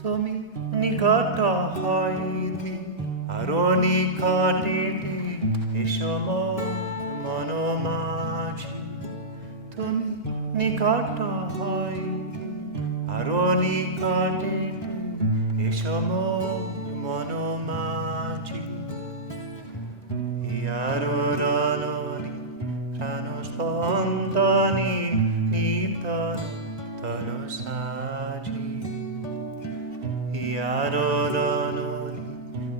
Tumi Nikata Haite aro nikate eshomo mono MÁJHE. Tumi Nikata Haite aro nikate eshomo mono MÁJHE. Iaro ranoni pranos spontani nitano tanosaji. Yarodononi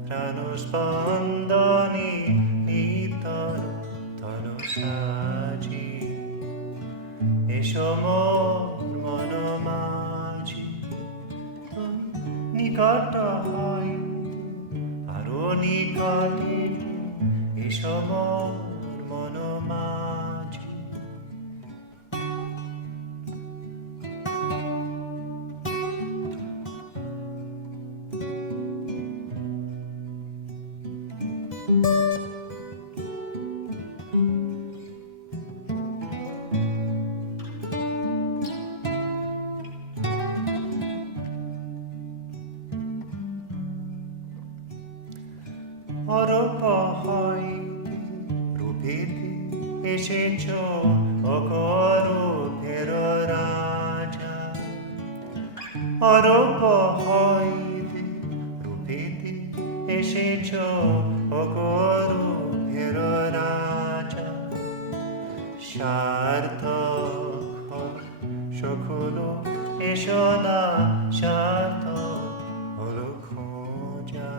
pranospandani nitano tanosaji. Eshomor mono MÁJHE. Nikata Haite aro nikate eshomor mono MÁJHE. Oropa Haite রূপেতে এসেছ অকরো ফেরো রাজা। অরোপা Haite রূপেতে এসেছ অকরো ফেরো রাজা। সার্থক হল সকল এসো না সার্থক হলো খোঁজা।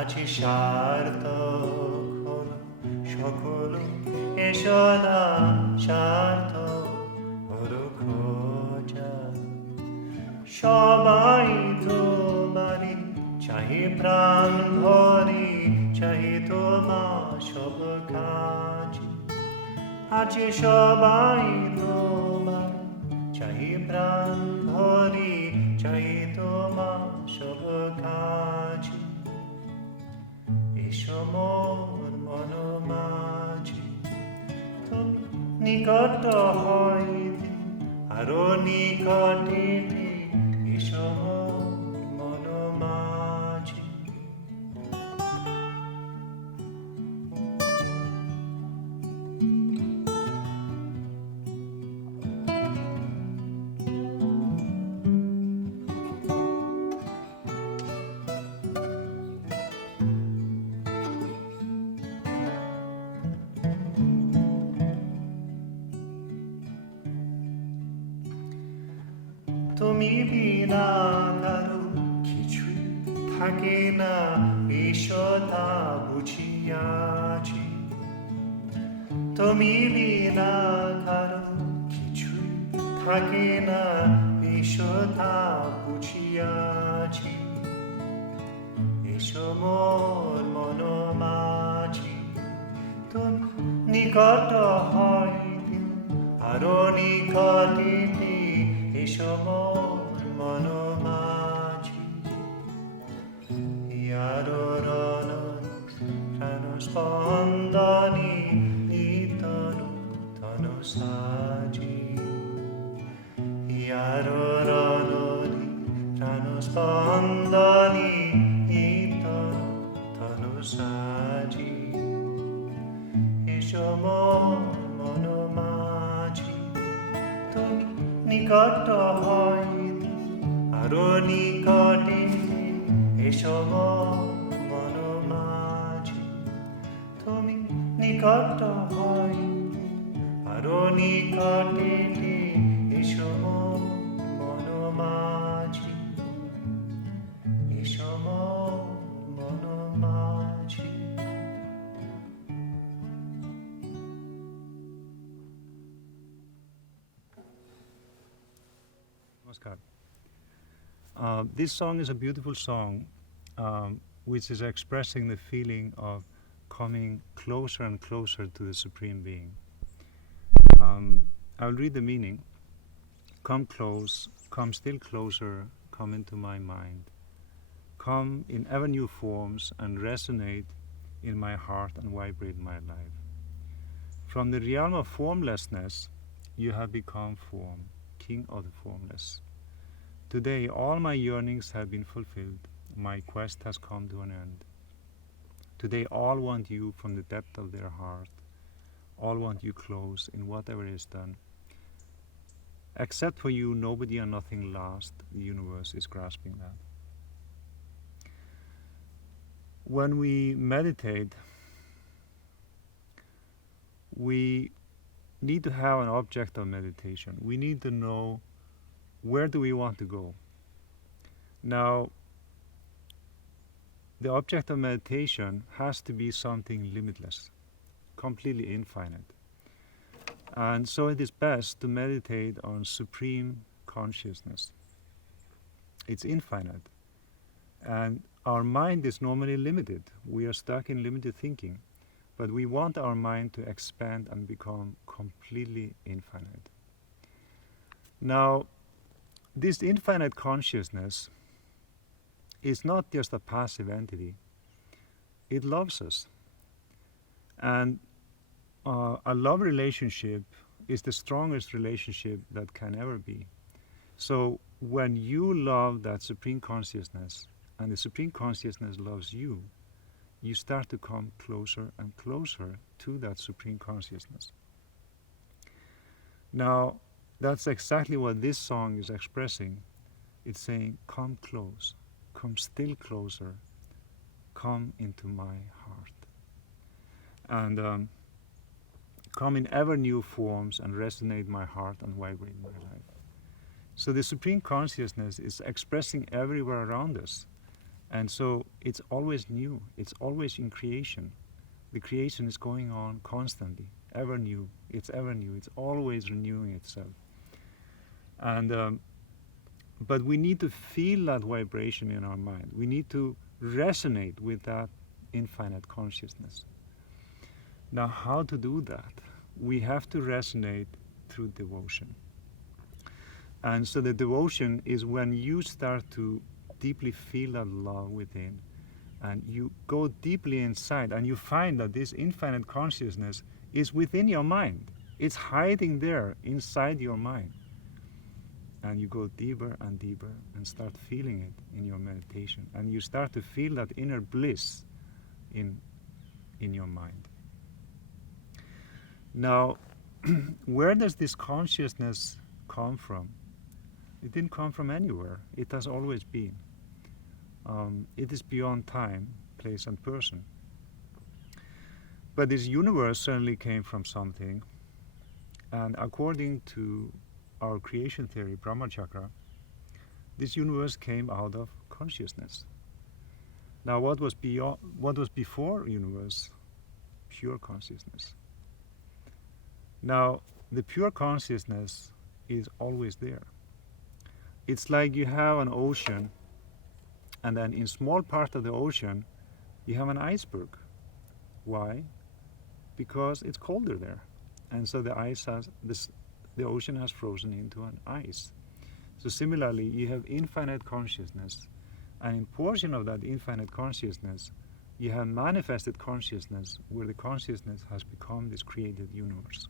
আছে সার্থক হল সকল এসো না সার্থক হলো খোঁজা। সবাই তোমারে চাহে প্রাণ ভরে, চাহে তোমার সব কাজ। আছে সবাই তোমার চাহে প্রাণ ভরে, চাহে তোমার সব কাজ। এসো মোর মনো MÁJHE। তুমি নিকট হইতে আরো নিকটে এসো মোর মনো MÁJHE। তুমি বিনা কারো কিছুই থাকে না, এসো তা বুঝিয়াছি। তুমি বিনা কারো কিছুই থাকে না, এসো তা বুঝিয়াছি। এসো মোর মনো MÁJHE। তুমি নিকট হইতে আরো নিকটে এসো মোর মনো MÁJHE। ইয়ারো রননি প্রাণস্পন্দনি নিতনু তনুসাজি। ইয়ারো রননি প্রাণস্পন্দনি নিতনু তনুসাজি। এসো মোর মনো MÁJHE। তুমি নিকট হইতে আরো নিকটে এসো মোর মনো MÁJHE। তুমি নিকট হইতে আরো নিকটে এসো মোর মনো MÁJHE। এসো মোর মনো MÁJHE। Namaskar. This song is a beautiful song which is expressing the feeling of coming closer and closer to the Supreme Being. I'll read the meaning. Come close, come still closer, come into my mind. Come in ever new forms and resonate in my heart and vibrate my life. From the realm of formlessness, you have become form, king of the formless. Today all my yearnings have been fulfilled. My quest has come to an end. Today all want you from the depth of their heart. All want you close in whatever is done. Except for you, nobody and nothing last. The universe is grasping that. When we meditate, we need to have an object of meditation. We need to know, where do we want to go? Now, the object of meditation has to be something limitless, completely infinite. And so it is best to meditate on supreme consciousness. It's infinite. And our mind is normally limited. We are stuck in limited thinking. But we want our mind to expand and become completely infinite. Now, this infinite consciousness is not just a passive entity. It loves us. And a love relationship is the strongest relationship that can ever be. So when you love that Supreme Consciousness, and the Supreme Consciousness loves you, you start to come closer and closer to that Supreme Consciousness. Now, that's exactly what this song is expressing. It's saying, come close, come still closer, come into my heart. And come in ever new forms and resonate my heart and vibrate my life. So the Supreme Consciousness is expressing everywhere around us. And so it's always new, it's always in creation. The creation is going on constantly, ever new, it's always renewing itself. And but we need to feel that vibration in our mind. We need to resonate with that infinite consciousness. Now, how to do that? We have to resonate through devotion. And so the devotion is when you start to deeply feel that love within, and you go deeply inside, and you find that this infinite consciousness is within your mind. It's hiding there inside your mind. And you go deeper and deeper and start feeling it in your meditation. And you start to feel that inner bliss in your mind. Now, where does this consciousness come from? It didn't come from anywhere. It has always been. It is beyond time, place, and person. But this universe certainly came from something. And according to our creation theory, Brahma Chakra, this universe came out of consciousness. Now, what was before universe? Pure consciousness. Now, the pure consciousness is always there. It's like you have an ocean, and then in small part of the ocean, you have an iceberg. Why? Because it's colder there. And so the ocean has frozen into an ice. So similarly, you have infinite consciousness, and in portion of that infinite consciousness, you have manifested consciousness, where the consciousness has become this created universe.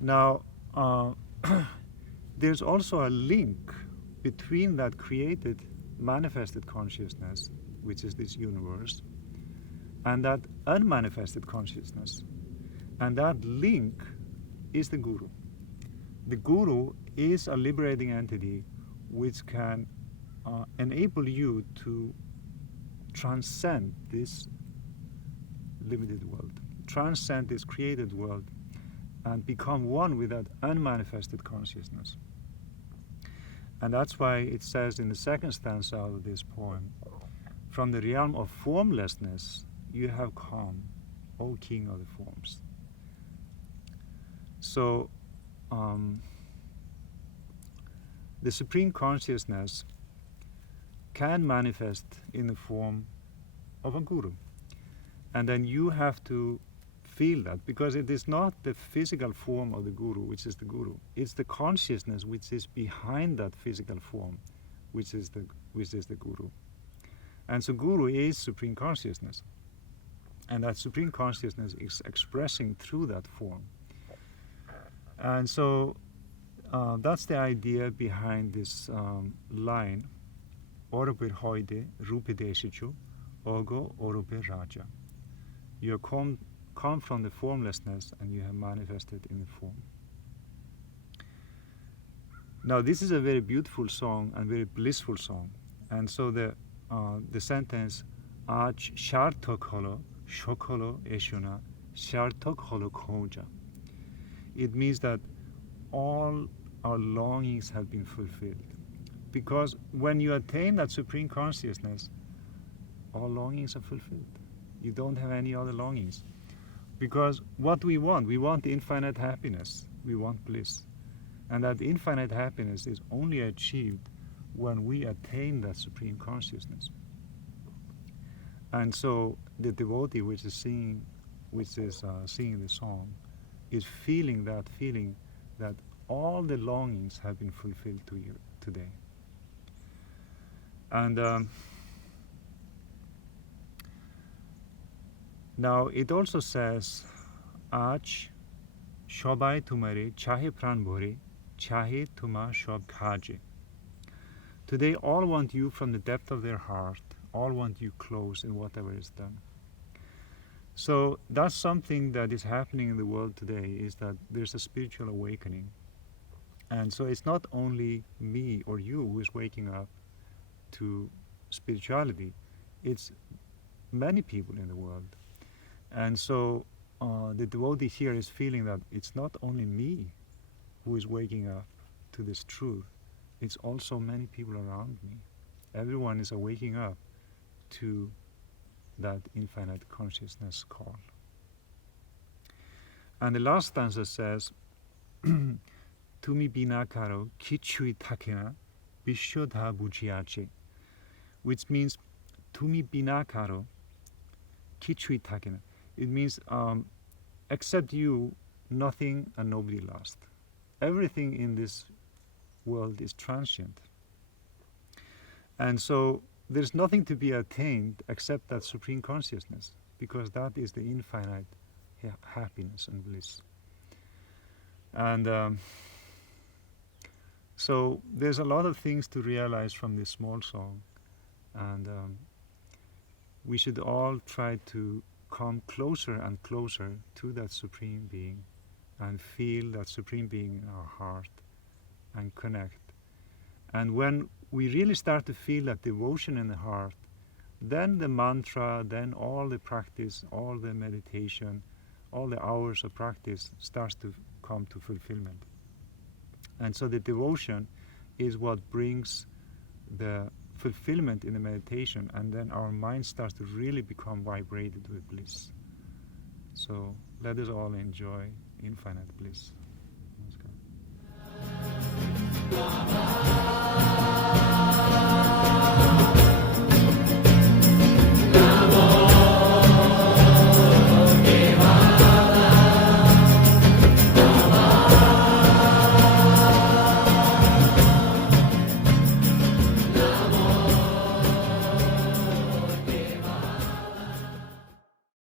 Now, there's also a link between that created, manifested consciousness, which is this universe, and that unmanifested consciousness. And that link is the Guru. The Guru is a liberating entity which can enable you to transcend this limited world, transcend this created world, and become one with that unmanifested consciousness. And that's why it says in the second stanza of this poem, from the realm of formlessness you have come, O King of the forms. So the Supreme Consciousness can manifest in the form of a Guru. And then you have to feel that, because it is not the physical form of the Guru which is the Guru. It's the consciousness which is behind that physical form which is the Guru. And so Guru is Supreme Consciousness. And that Supreme Consciousness is expressing through that form. And so that's the idea behind this line, Orbe hoide rupe deshichu, ogo orbe raja. You have come from the formlessness and you have manifested in the form. Now this is a very beautiful song and very blissful song. And so the sentence, Aj sharthok holo, shokholo eshuna, sharthok holo khoja. It means that all our longings have been fulfilled. Because when you attain that supreme consciousness, all longings are fulfilled. You don't have any other longings. Because what we want infinite happiness, we want bliss. And that infinite happiness is only achieved when we attain that supreme consciousness. And so the devotee which is singing the song is feeling that all the longings have been fulfilled to you today. And now it also says, Aj shobai tumare chahe pran bhore, chahe tuma shob khaje. Today all want you from the depth of their heart, all want you close in whatever is done. So that's something that is happening in the world today, is that there's a spiritual awakening. And so it's not only me or you who is waking up to spirituality, it's many people in the world. And so the devotee here is feeling that it's not only me who is waking up to this truth, it's also many people around me. Everyone is waking up to that infinite consciousness call. And the last stanza says, Tumi binakaro kichui takena bishodha bujiache, which means Tumi binakaro kichui takena. It means except you, nothing and nobody lost. Everything in this world is transient. And so there's nothing to be attained except that supreme consciousness, because that is the infinite happiness and bliss. And so there's a lot of things to realize from this small song, and we should all try to come closer and closer to that Supreme Being and feel that Supreme Being in our heart and connect. And when we really start to feel that devotion in the heart, then the mantra, then all the practice, all the meditation, all the hours of practice starts to come to fulfillment. And so the devotion is what brings the fulfillment in the meditation, and then our mind starts to really become vibrated with bliss. So let us all enjoy infinite bliss.